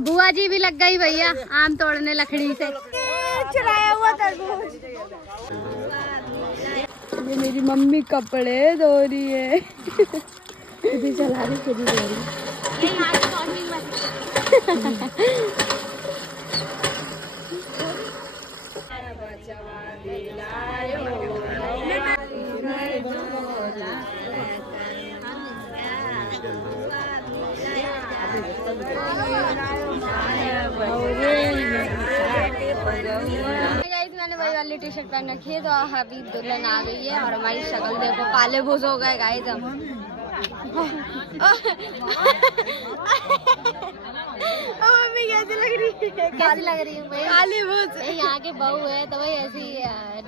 बुआ जी भी लग गई भैया आम तोड़ने लकड़ी से। चुराया हुआ तरबूज। ये मेरी मम्मी कपड़े धो रही है। खुद चला रही खुद धो रही। मैंने वही वाली टी शर्ट पहन रखी है तो अभी दुल्हन आ गई है और हमारी शक्ल देखो काले भूस हो गए गाइस हम। मम्मी कैसी लग रही है? कैसी लग रही है भाई? काली भूस। यहाँ के बहू है तो वही ऐसी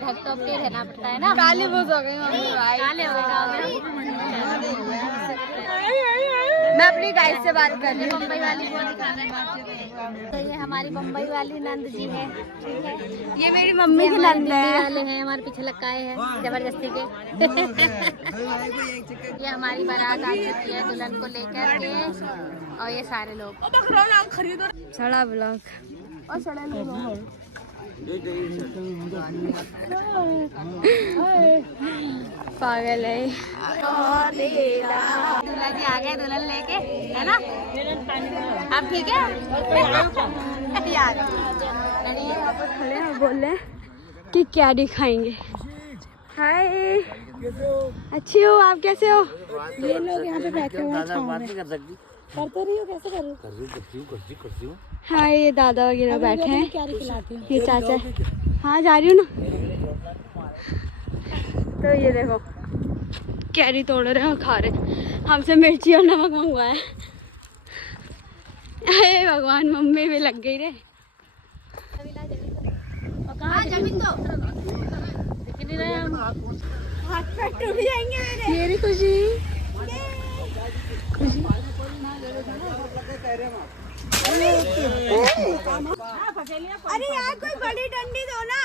ढक टॉप के रहना पड़ता है ना। काली भूस हो गई मम्मी भाई। काले हो गए। मैं अपनी गाइड से बात कर रही हूँ। मुंबई वाली को दिखाना है। तो ये हमारी मुंबई वाली नंद जी है, ठीक है। ये मेरी मम्मी की नंद है। वाले हैं हमारे पीछे लटकाए हैं जबरदस्ती के। ये हमारी बारात आ चुकी है दुल्हन को लेकर के और ये सारे लोग। सड़ा ब्लॉक और सड़ा लोग पागल है। दूल्हा जी आ गए दुल्हन लेके, है ना? अब ठीक है। खड़े हैं बोल रहे कि क्या दिखाएंगे। हाय अच्छी हो आप, कैसे हो? ये लोग यहाँ पे बैठे हुए हैं छांव में। करते रही हो, कैसे कर रही हो? हाँ ये दादा वगैरह बैठे हैं। ये चाचा। हाँ जा रही हूँ ना। तो ये देखो कैरी तोड़ रहे हैं और खा रहे हैं। हमसे मिर्ची और नमक मंगवाया। अरे भगवान मम्मी भी लग गई रे। जमीन तो दिख नहीं रहे हम। हाथ पैर टूट जाएंगे मेरे। ये खुशी अरे यार कोई बड़ी डंडी दो ना।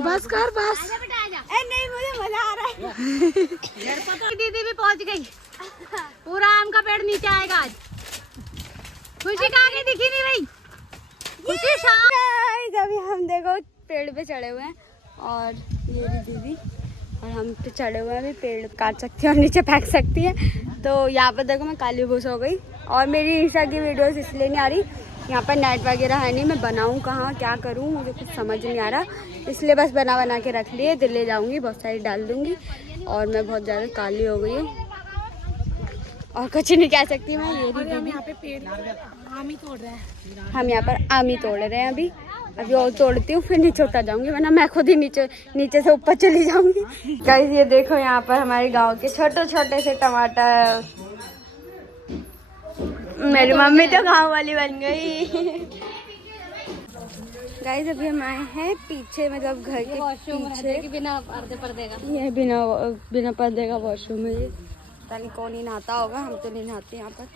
बस कर बस। नहीं मुझे मजा आ रहा है। दीदी भी पहुंच गई। पूरा आम का पेड़ नीचे आएगा आज। खुशी कहाँ गई? दिखी नहीं रही। खुशी शाम। अभी हम देखो पेड़ पे चढ़े हुए हैं और ये दीदी और हम पे चढ़े हुए हैं। अभी पेड़ काट सकती है और नीचे फेंक सकती है। तो यहाँ पर देखो मैं काली भूस हो गई और मेरी इंस्टा की वीडियोस इसलिए नहीं आ रही। यहाँ पर नेट वगैरह है नहीं। मैं बनाऊँ कहाँ, क्या करूँ, मुझे कुछ समझ नहीं आ रहा। इसलिए बस बना के रख लिए। दिल्ली जाऊँगी, बहुत सारी डाल दूँगी और मैं बहुत ज़्यादा काली हो गई हूँ और कुछ नहीं कह सकती मैं। ये हम यहाँ पे पेड़ आम ही तोड़ रहे हैं। हम यहाँ पर आम ही तोड़ रहे हैं अभी और तोड़ती हूँ फिर नीचे उतर जाऊँगी, वरना मैं खुद ही नीचे से ऊपर चली जाऊँगी। गाइस ये देखो यहाँ पर हमारे गाँव के छोटे छोटे से टमाटर। मेरी मम्मी तो गाँव वाली बन गई। गाइस अभी हम आए हैं पीछे, मतलब घर के पीछे। बिना पर्दे का ये बिना पर्दे का वॉशरूम है। ये पता नहीं कौन ही नहाता होगा, हम तो नहीं नहाते यहाँ पर।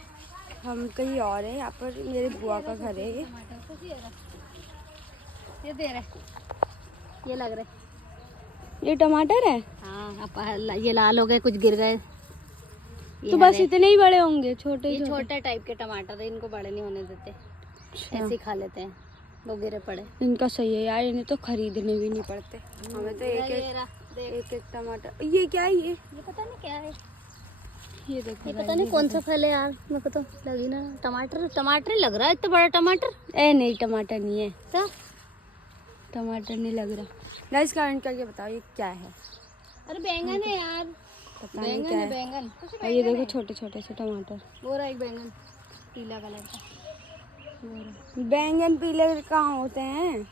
हम कहीं और है। यहाँ पर मेरे बुआ का घर है। ये दे रहे, ये लग रहे। ये टमाटर है। हाँ ये लाल हो गए, कुछ गिर गए। तो बस इतने ही बड़े होंगे? छोटे टाइप के टमाटर है, इनको बड़े नहीं होने देते। ऐसे ही खा लेते हैं, वो गिरे पड़े। इनका सही है यार, इन्हें तो खरीदने भी नहीं पड़ते। हमें तो एक टमाटर। ये क्या है? ये पता नहीं क्या है। ये देखो, ये पता नहीं कौन सा फल है यार, मेरे को तो लगी ना। टमाटर लग रहा है, इतना बड़ा टमाटर। नहीं टमाटर नहीं है। तो टमाटर नहीं लग रहा। गाइस कमेंट करके बताओ ये क्या है। अरे बैंगन है यार, पता नहीं क्या है। बैंगन। ये देखो छोटे छोटे से टमाटर। वो रहा एक बैंगन पीला कलर का। बैंगन पीले कहाँ होते हैं?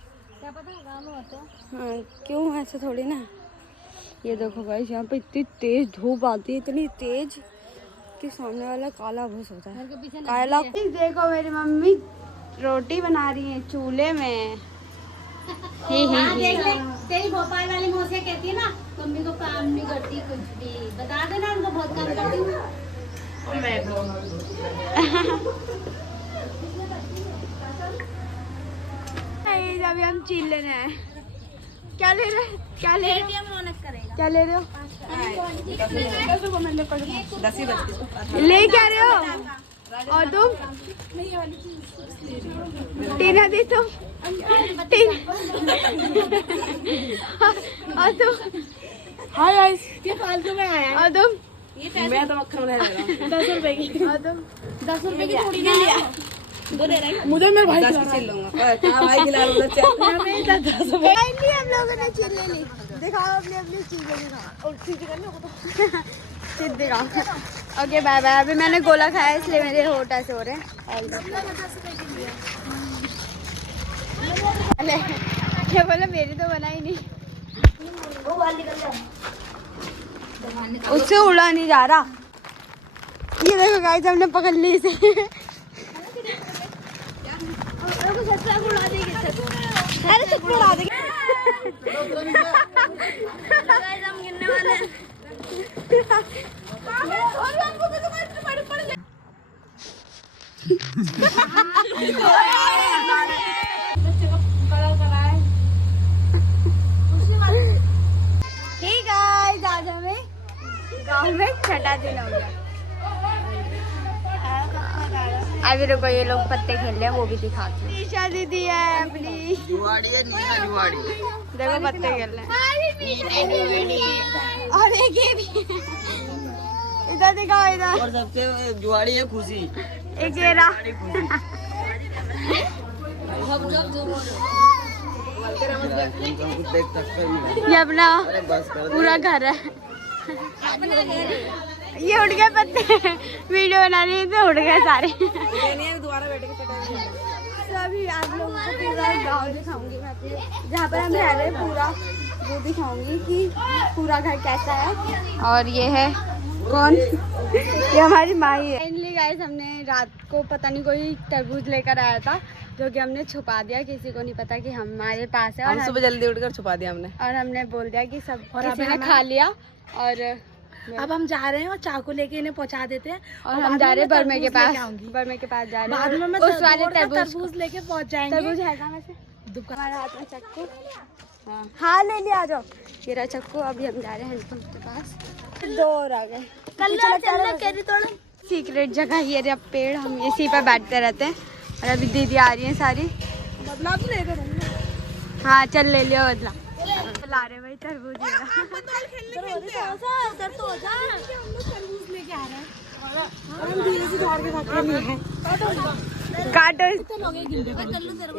क्या पता गाँव में होते हैं। हाँ क्यों, ऐसे थोड़ी ना। ये देखो गाइस यहाँ पे इतनी तेज धूप आती है, इतनी तेज कि सामने वाला काला भूस होता है। काला। देखो मेरी मम्मी रोटी बना रही है चूल्हे में। देख ले, तेरी भोपाल वाली मौसी कहती है ना मम्मी को काम नहीं करती कुछ भी। बता देना उनको बहुत काम करती हूँ। अभी हम चील लेने आए। क्या ले रहे हो? क्या ले रहे हो? ले क्या रहे हो? और तुम? टीना दी तुम? और तुम? हाय गाइस, ये फालतू में आया है। और तुम? मैं तो मक्खन बना रहा हूँ 10 रुपए की। और तुम? 10 रुपए की थोड़ी ना लिया, मुझे मेरे भाई खिला रहा है। क्या भाई खिला रहा है? 10 रुपए। फाइनली हम लोगों ने चीज ले ली। दिखाओ अपनी अपनी चीजें, दिखाओ। और चीजें करने को तो चीज दिखाओ। Okay bye bye. अभी मैंने गोला खाया इसलिए मेरे होठ ऐसे हो रहे हैं। क्या बोला? मेरी तो बना ही नहीं, उससे उड़ा नहीं जा रहा। ये देखो गाइस, हमने पकड़ ली इसे। अरे छत उड़ा देंगे। हम गिरने वाले हैं। ठीक है, आज हमें गाँव में छठा दिन हो गया। अभी रुको, ये लोग पत्ते खेल रहे हैं, वो भी दिखाते हैं। ईशा दीदी है अपनी, जुआड़ी है, जुआड़ी। देखो पत्ते खेल रहे हैं। और एक ये भी, इधर दिखाओ, इधर। और सबसे जुआड़ी है खुशी, एक ये रहा। ये अपना पूरा घर है। ये उड़ गए पत्ते, वीडियो बना रही थी, उड़ गए सारे। दोबारा बैठ के अभी आप लोगों को पूरा गाँव दिखाऊंगी मैं अपने, जहाँ पर हम रह रहे हैं, पूरा वो दिखाऊंगी कि पूरा घर कैसा है। और ये है कौन? ये हमारी माई है। फाइनली गाइस, हमने रात को पता नहीं कोई तरबूज लेकर आया था, जो कि हमने छुपा दिया, किसी को नहीं पता कि हमारे पास है। और सुबह जल्दी उठकर छुपा दिया हमने, और हमने बोल दिया कि सब किसी ने खा लिया। और अब हम जा रहे हैं और चाकू लेके इन्हें पहुंचा देते हैं, और हम जा रहे हैं बर्मे के पास। बर्मे के पास जा रहे हैं, बाद में मैं उस वाले तरबूज लेके पहुंच जाएंगे। तरबूज है कहाँ वैसे? दुकान। हमारे हाथ में चक्कू। हाँ ले लिया, आ जाओ। ये रहा चक्कू। अभी हम जा रहे हैं हैंडपंप के पास। 2 और आ गए। सीक्रेट जगह ये रहा पेड़, हम इसी पर बैठते रहते हैं। और अभी दीदी आ रही है सारी। बदला तो लेकर हाँ चल ले लियो बदला। ला रहे भाई तरबूज। काटो।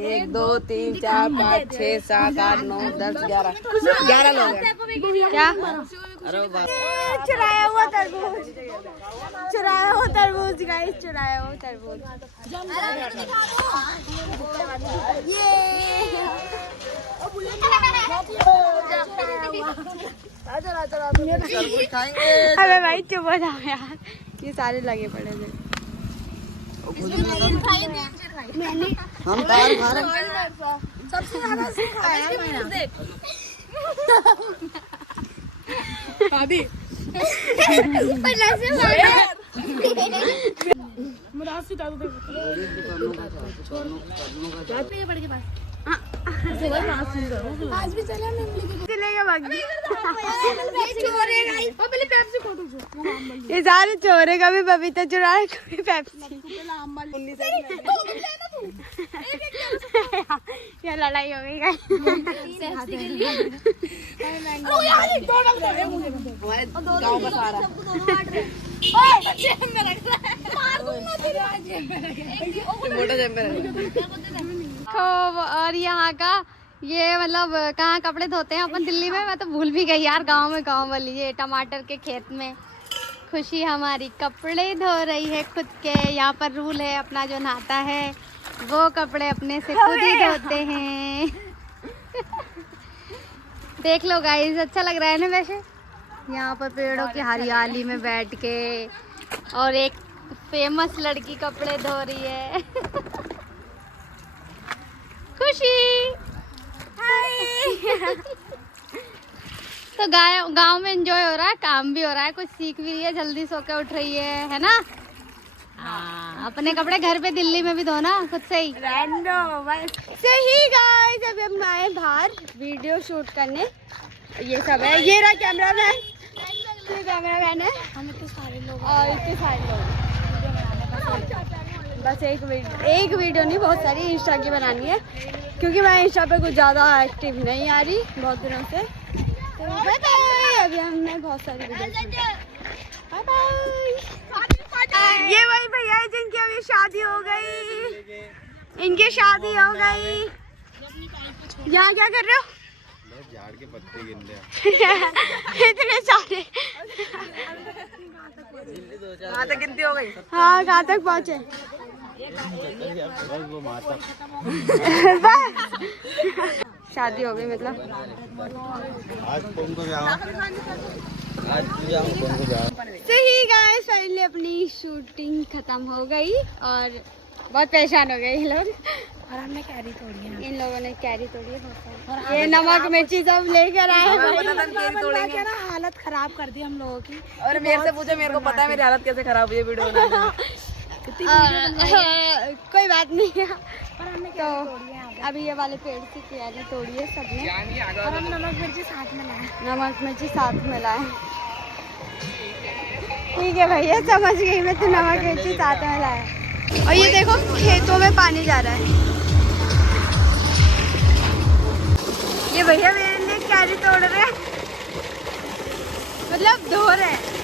1 2 3 4 5 6 7 8 9 10 11 लोग हैं। क्या चुराया हुआ तरबूज? चुराया हुआ तरबूज गाइस, चुराया हुआ तरबूज। ये अबे भाई चुप हो जाओ यार, ये सारे लगे पड़े थे। हम सबसे ज्यादा आज भी चले चलेगा बाकी। ये सारे चोरे, कभी बबीता चुरा रहे, कभी पेप्सी। ये लड़ाई हो गई गाँव का सारा। और यहाँ का ये मतलब कहाँ कपड़े धोते हैं अपन दिल्ली में, मैं तो भूल भी गई यार। गांव में गांव वाली, ये टमाटर के खेत में खुशी हमारी कपड़े धो रही है खुद के। यहाँ पर रूल है, अपना जो नहाता है वो कपड़े अपने से खुद ही धोते हैं। देख लो गाइस, अच्छा लग रहा है ना वैसे। यहाँ पर पेड़ों की हरियाली में बैठ के, और एक फेमस लड़की कपड़े धो रही है। खुशी तो गांव में एंजॉय हो रहा है, काम भी हो रहा है, कुछ सीख भी रही है, जल्दी सो के उठ रही है ना। हाँ, अपने कपड़े घर पे दिल्ली में भी धोना खुद से ही। सही गाइस, अभी हम आए बाहर वीडियो शूट करने। ये सब है, ये रहा कैमरामैन, ये कैमरामैन है। हम इतने सारे लोग और इतने सारे लोग बस एक वीडियो नहीं, बहुत सारी इंस्टा की बनानी है, क्योंकि मैं इंस्टा पे कुछ ज़्यादा एक्टिव नहीं आ रही बहुत दिनों से। तो बाय बाय, अभी हमने बहुत सारी वीडियो। Bye bye. ये वही भैया है जिनकी अभी शादी हो गई, इनकी शादी हो गई। यहाँ क्या कर रहे हो? झाड़ के पत्ते गिन रहे इतने सारे। कहाँ तक गिनती हो गई? हाँ, कहाँ तक पहुँचे? वो माता शादी हो गई मतलब। आज कौन को जाओ, आज पूजा कौन को जाओ। सही गाइस, फाइनली अपनी शूटिंग खत्म हो गई और बहुत परेशान हो गए ये लोग। और हमने कैरी तोड़ी है। इन लोगों ने कैरी तोड़ी है बहुत। ये नमक मिर्ची सब लेकर आए हैं। हालत खराब कर दी हम लोगों की। और मेरे से पूछो, मेरे को पता है मेरी हालत कैसे खराब हुई है वीडियो कोई बात नहीं है। तो अभी ये वाले पेड़ की कैरी तोड़ी है सबने, और हम नमक मिर्ची साथ में लाए। नमक मिर्ची साथ में लाए। ठीक है भैया, समझ गई मैं, तो नमक मिर्ची साथ में लाए। और ये देखो खेतों में पानी जा रहा है। ये भैया मेरे लिए कैरी तोड़ रहे हैं, मतलब धो रहे हैं।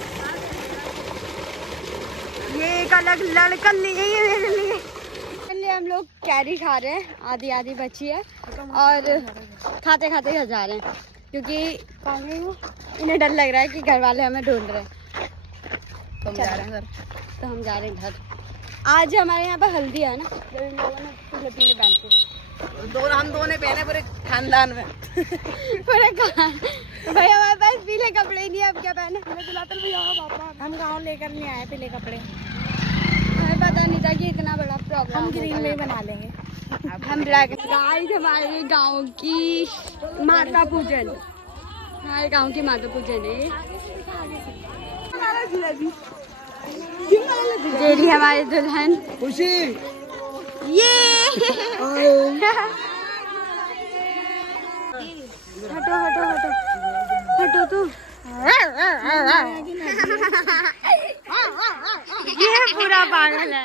ये एक अलग लड़कन ली गई है मेरे लिए। हम लोग कैरी खा रहे हैं, आधी आधी बची है, और खाते खाते घर जा रहे हैं, क्योंकि इन्हें डर लग रहा है कि घर वाले हमें ढूंढ रहे हैं। तो हम जा रहे हैं घर। तो हम जा रहे हैं घर। आज हमारे यहाँ पे हल्दी है ना, तो इन लोगों ने पीले पीले पहनते, हम दोनों पहने पूरे खानदान में। पूरे भाई हमारे पास पीले कपड़े ही नहीं है, अब क्या पहने? हम गाँव लेकर नहीं आए पीले कपड़े, हमें पता नहीं था कि इतना बड़ा प्रॉब्लम। हम ग्रीन में ही बना लेंगे। हम ब्लैक। गाइस, हमारे गांव की माता पूजन, हमारे गांव की माता पूजन है ये रही हमारी दुल्हन खुशी। ये। हटो हटो हटो हटो तू। ये पूरा पागल है।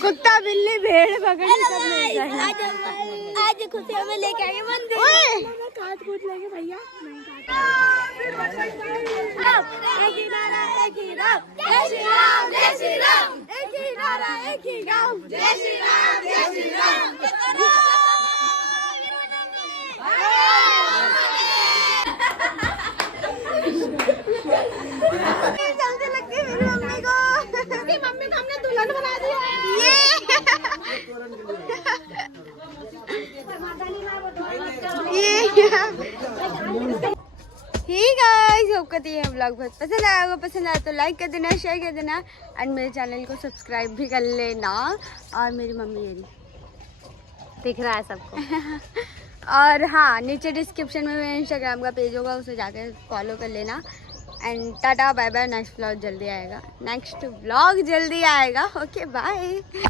कुत्ता बिल्ली भेड़ बकरी सब मिल जाएगा। आज खुशियों में लेके आएंगे मंदिर। काट कूट लेंगे भैया। एक ही नारा एक ही राम, जय श्री राम जय श्री राम। एक ही नारा एक ही गाँव, जय श्री राम जय श्री राम। जल्दी लगती है मेरी मम्मी को। मम्मी को हमने दुल्हन बना दिया है। ठीक है, होप ये व्लॉग बहुत पसंद आया होगा। पसंद आया तो लाइक कर देना, शेयर कर देना, एंड मेरे चैनल को सब्सक्राइब भी कर लेना। और मेरी मम्मी ये दिख रहा है सबको। और हाँ, नीचे डिस्क्रिप्शन में मेरा इंस्टाग्राम का पेज होगा, उसे जाकर फॉलो कर लेना। And tata bye bye. Next vlog जल्दी आएगा, ओके बाय।